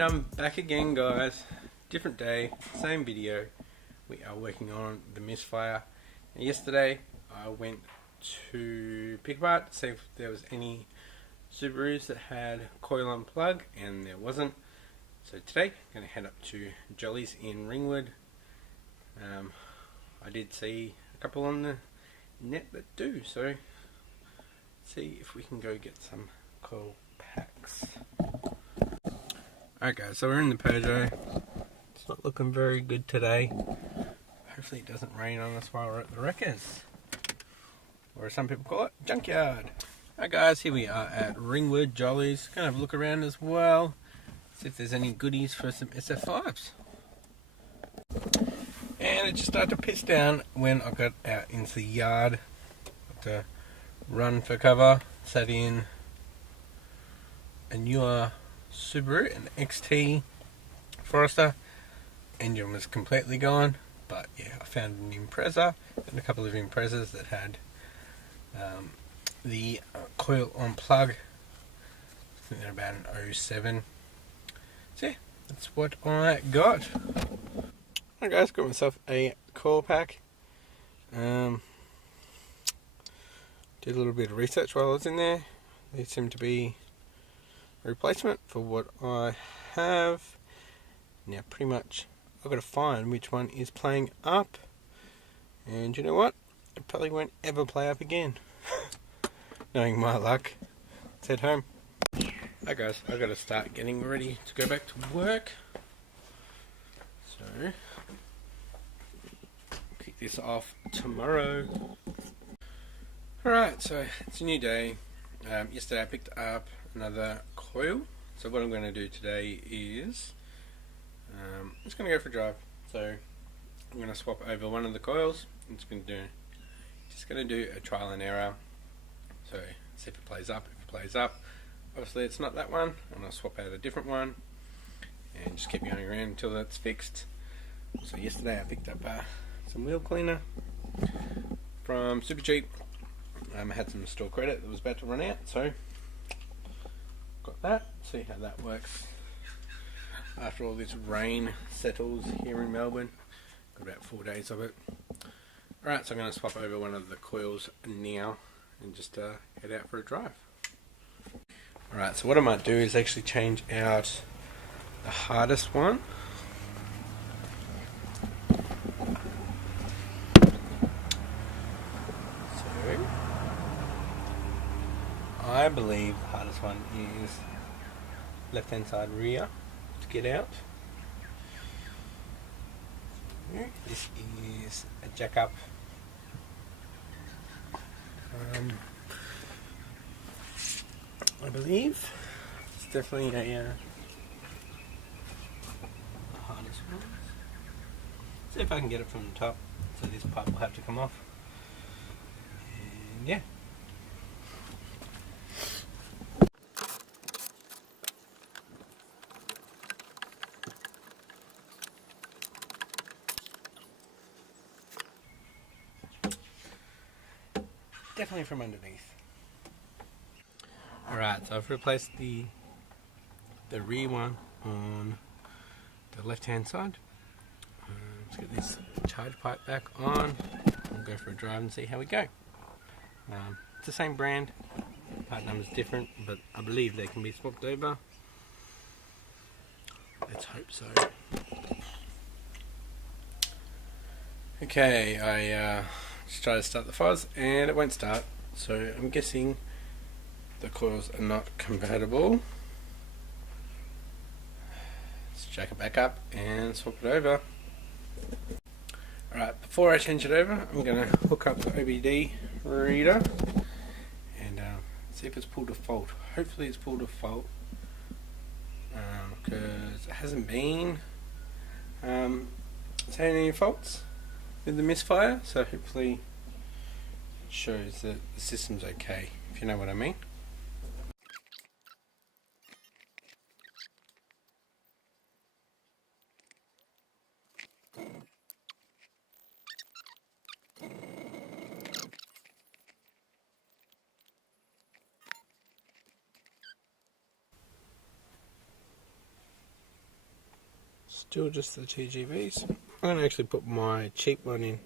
And I'm back again, guys. Different day, same video. We are working on the Misfire. And yesterday I went to pick apart to see if there was any Subarus that had coil on plug, and there wasn't. So today I'm going to head up to Jolly's in Ringwood. I did see a couple on the net that do, so let's see if we can go get some coil packs. Alright guys, so we're in the Peugeot. It's not looking very good today. Hopefully it doesn't rain on us while we're at the wreckers. Or as some people call it, junkyard. Alright guys, here we are at Ringwood, Jolly's. Gonna have a look around as well. See if there's any goodies for some SF5s. And it just started to piss down when I got out into the yard. Got to run for cover. Sat in a newer Subaru, an XT Forester. Engine was completely gone, but yeah, I found an Impreza and a couple of Imprezas that had the coil on plug. I think they're about an 07. So yeah, that's what I got. Alright guys, got myself a coil pack. Did a little bit of research while I was in there. They seem to be replacement for what I have. Now pretty much I've got to find which one is playing up, and you know what, it probably won't ever play up again. Knowing my luck. Let's head home. Alright guys, I've got to start getting ready to go back to work, so kick this off tomorrow. Alright, so it's a new day. Yesterday I picked up another coil, so what I'm going to do today is I'm just going to go for a drive. So I'm going to swap over one of the coils. I'm just going to do a trial and error, so see if it plays up. If it plays up, obviously it's not that one, and I'll swap out a different one and just keep going around until that's fixed. So yesterday I picked up some wheel cleaner from Super Cheap. I had some store credit that was about to run out, so got that. See how that works after all this rain settles here in Melbourne. Got about 4 days of it. Alright, so I'm going to swap over one of the coils now and just head out for a drive. Alright, so what I might do is actually change out the hardest one. I believe the hardest one is left hand side rear to get out. This is a jack up. I believe it's definitely a hardest one. See if I can get it from the top. So this part will have to come off. And yeah. Definitely from underneath. Alright, so I've replaced the rear one on the left hand side. Let's get this charge pipe back on. We'll go for a drive and see how we go. It's the same brand, part number's different, but I believe they can be swapped over. Let's hope so. Okay, I just try to start the fuzz and it won't start, so I'm guessing the coils are not compatible. Let's jack it back up and swap it over. Alright, before I change it over, I'm going to hook up the OBD reader and see if it's pulled a fault. Hopefully it's pulled a fault, because it hasn't been saying any faults with the Misfire, so hopefully it shows that the system's okay, if you know what I mean. Still just the TGVs. I'm going to actually put my cheap one in.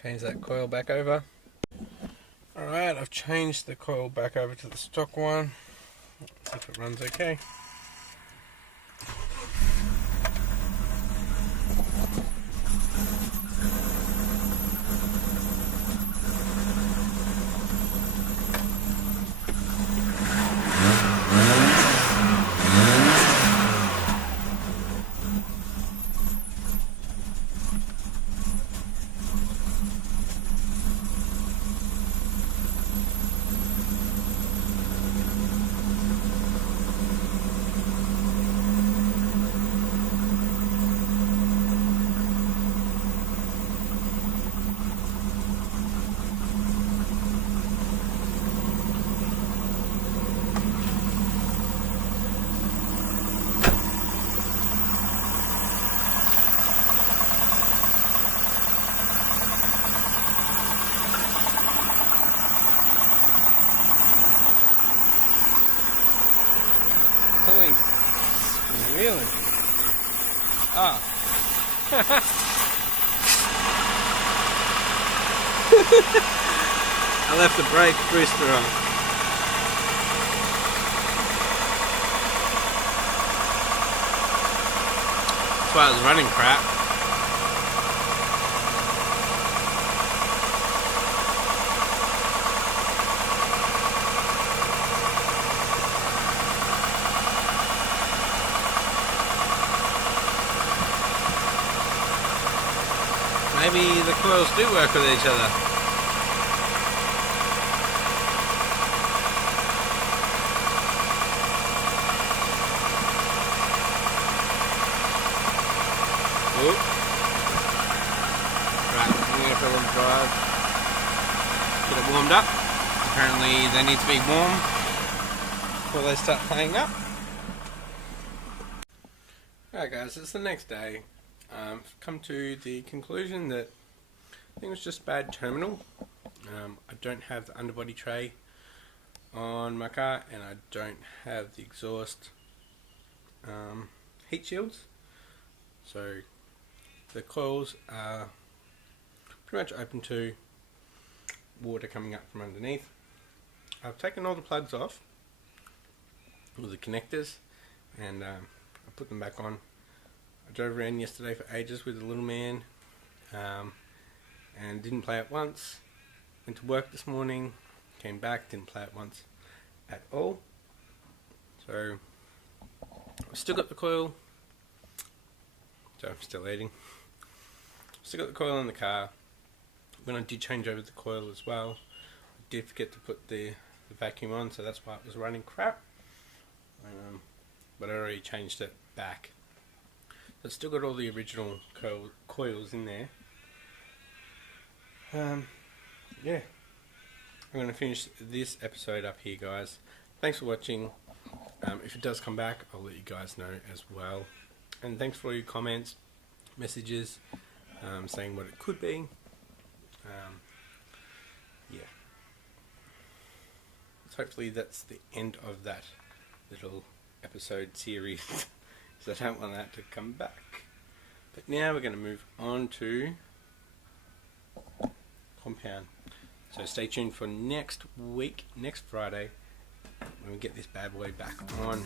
Change that coil back over. Alright, I've changed the coil back over to the stock one. Let's see if it runs okay. Really? Ah. I left the brake booster on. That's why it was running crap. Maybe the coils do work with each other. Oop. Right, I'm going for a little drive. Get it warmed up. Apparently they need to be warm before they start playing up. Alright guys, it's the next day. Come to the conclusion that I think it was just bad terminal. I don't have the underbody tray on my car, and I don't have the exhaust heat shields, so the coils are pretty much open to water coming up from underneath. I've taken all the plugs off, all the connectors, and I put them back on. I drove around yesterday for ages with the little man, and didn't play it once. Went to work this morning, came back, didn't play it once at all. So I've still got the coil. So I'm still eating. Still got the coil in the car. When I did change over the coil as well, I did forget to put the vacuum on, so that's why it was running crap. But I already changed it back. I've still got all the original coils in there. Yeah. I'm going to finish this episode up here, guys. Thanks for watching. If it does come back, I'll let you guys know as well. And thanks for all your comments, messages, saying what it could be. Yeah. So hopefully that's the end of that little episode series. So I don't want that to come back. But now we're going to move on to compound. So stay tuned for next week, next Friday, when we get this bad boy back on.